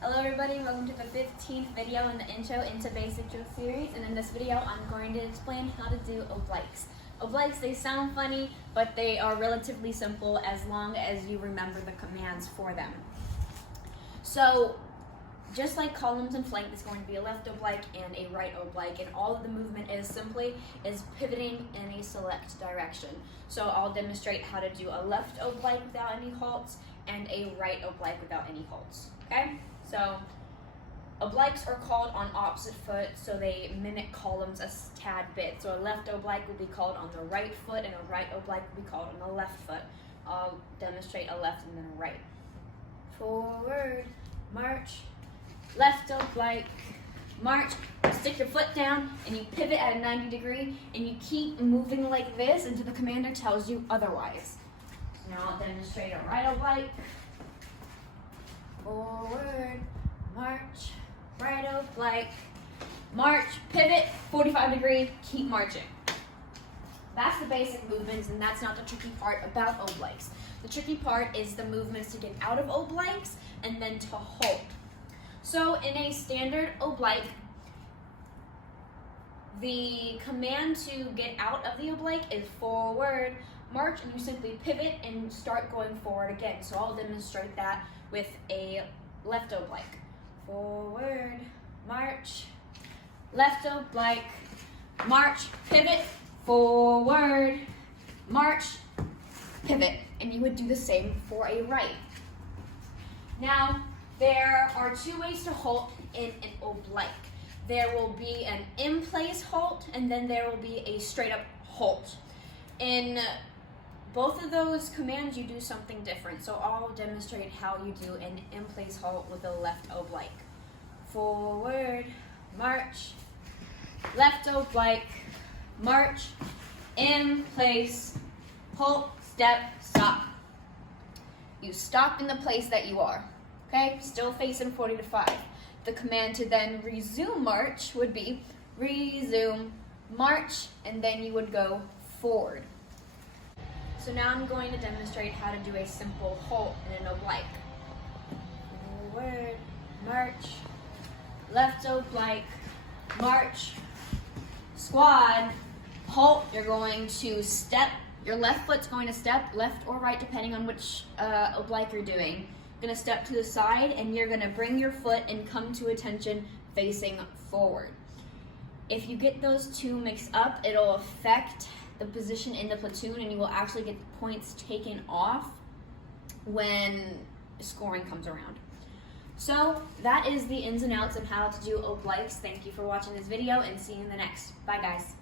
Hello everybody, welcome to the 15th video in the Intro into Basic Drill series, and in this video I'm going to explain how to do obliques. Obliques, they sound funny, but they are relatively simple as long as you remember the commands for them. So, just like columns and flank, there's going to be a left oblique and a right oblique, and all of the movement is pivoting in a select direction. So I'll demonstrate how to do a left oblique without any halts and a right oblique without any halts, okay? So obliques are called on opposite foot, so they mimic columns a tad bit. So a left oblique will be called on the right foot, and a right oblique will be called on the left foot. I'll demonstrate a left and then a right. Forward, march, left oblique, march, stick your foot down, and you pivot at a 90 degree, and you keep moving like this until the commander tells you otherwise. Now I'll demonstrate a right oblique. Forward, march, right oblique, march, pivot, 45 degree, keep marching. That's the basic movements, and that's not the tricky part about obliques. The tricky part is the movements to get out of obliques and then to hold. So in a standard oblique, the command to get out of the oblique is forward, march, and you simply pivot and start going forward again. So I'll demonstrate that with a left oblique. Forward, march, left oblique, march, pivot, forward, march, pivot. And you would do the same for a right. Now, there are two ways to halt in an oblique. There will be an in-place halt, and then there will be a straight-up halt. In both of those commands, you do something different. So I'll demonstrate how you do an in-place halt with a left oblique. Forward, march, left oblique, march, in place, halt, step, stop. You stop in the place that you are. Okay, still facing 40 to 5. The command to then resume march would be resume, march, and then you would go forward. So now I'm going to demonstrate how to do a simple halt in an oblique. Forward, march, left oblique, march, squad, halt. You're going to step, your left foot's going to step, left or right depending on which oblique you're doing. You're going to step to the side, and you're going to bring your foot and come to attention facing forward. If you get those two mixed up, it'll affect the position in the platoon, and you will actually get the points taken off when scoring comes around. So that is the ins and outs of how to do obliques. Thank you for watching this video, and see you in the next. Bye guys.